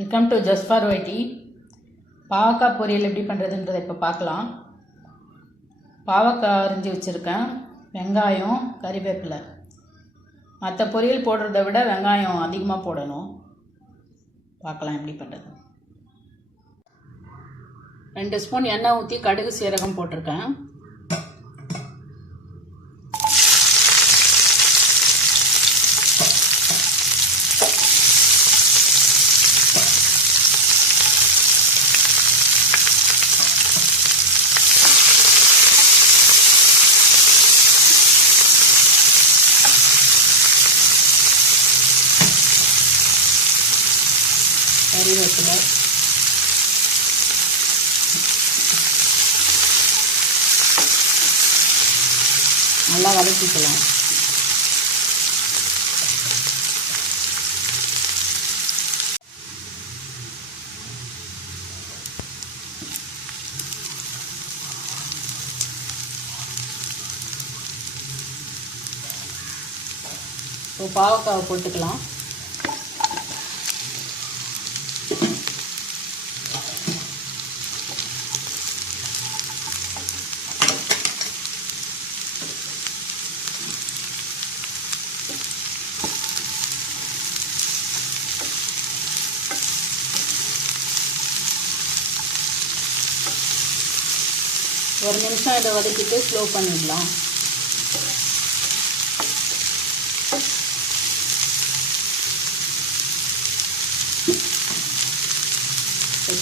Welcome to just for YT. பாவக்காய் பொரியல் எப்படி பண்ணுறதுன்றதை இப்போ பார்க்கலாம். பாவக்காய் அரிஞ்சு வச்சுருக்கேன், வெங்காயம், கறிவேப்பிலை. மற்ற பொரியல் போடுறத விட வெங்காயம் அதிகமாக போடணும். பார்க்கலாம் எப்படி பண்ணுறது. 2 ஸ்பூன் எண்ணெய் ஊற்றி கடுகு சீரகம் போட்டிருக்கேன். கறிவேப்பிலை, நல்லா வதக்கிக்கலாம். இப்போ பாவக்காவை போட்டுக்கலாம். ஒரு நிமிஷம் இதை வதக்கிட்டு ஸ்லோ பண்ணிடலாம்.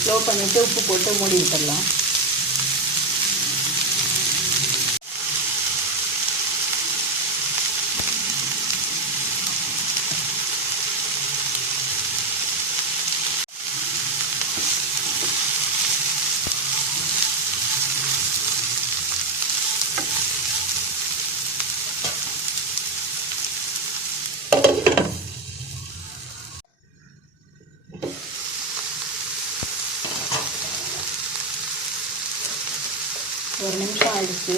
ஸ்லோ பண்ணிவிட்டு உப்பு போட்டு மூடி விட்டுடலாம். ஒரு நிமிஷம் ஆயிடுச்சு.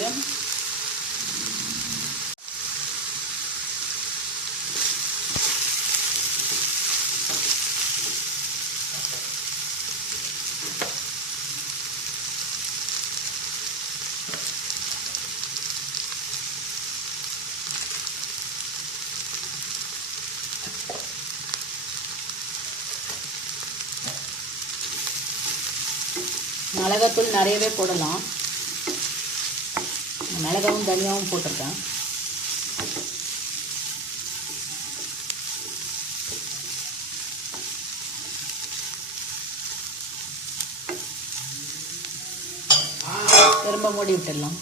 மிளகாத்தூள் நிறையவே போடலாம். மிளகாவும் தனியாகவும் போட்டிருக்கேன். திரும்ப மூடி விட்டுடலாம்.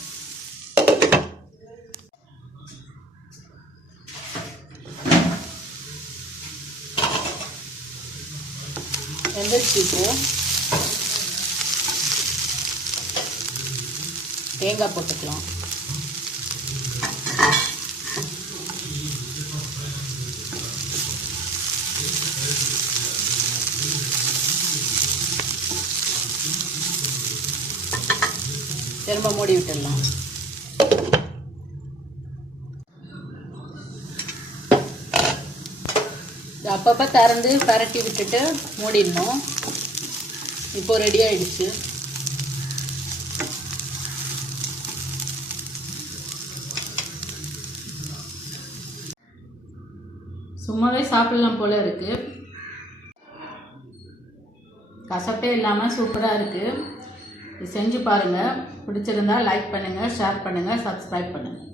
வெந்துருச்சு. இப்போ தேங்காய் போட்டுக்கலாம். திரும்ப மூடி விட்டுடலாம். அப்பப்போ திறந்து பரட்டி விட்டுட்டு மூடிடணும். இப்போ ரெடி ஆயிடுச்சு. சும்மாவே சாப்பிடலாம் போல இருக்கு. கசப்பே இல்லாமல் சூப்பராக இருக்குது. இது செஞ்சு பாருங்கள். பிடிச்சிருந்தா லைக் பண்ணுங்கள், ஷேர் பண்ணுங்கள், சப்ஸ்கிரைப் பண்ணுங்கள்.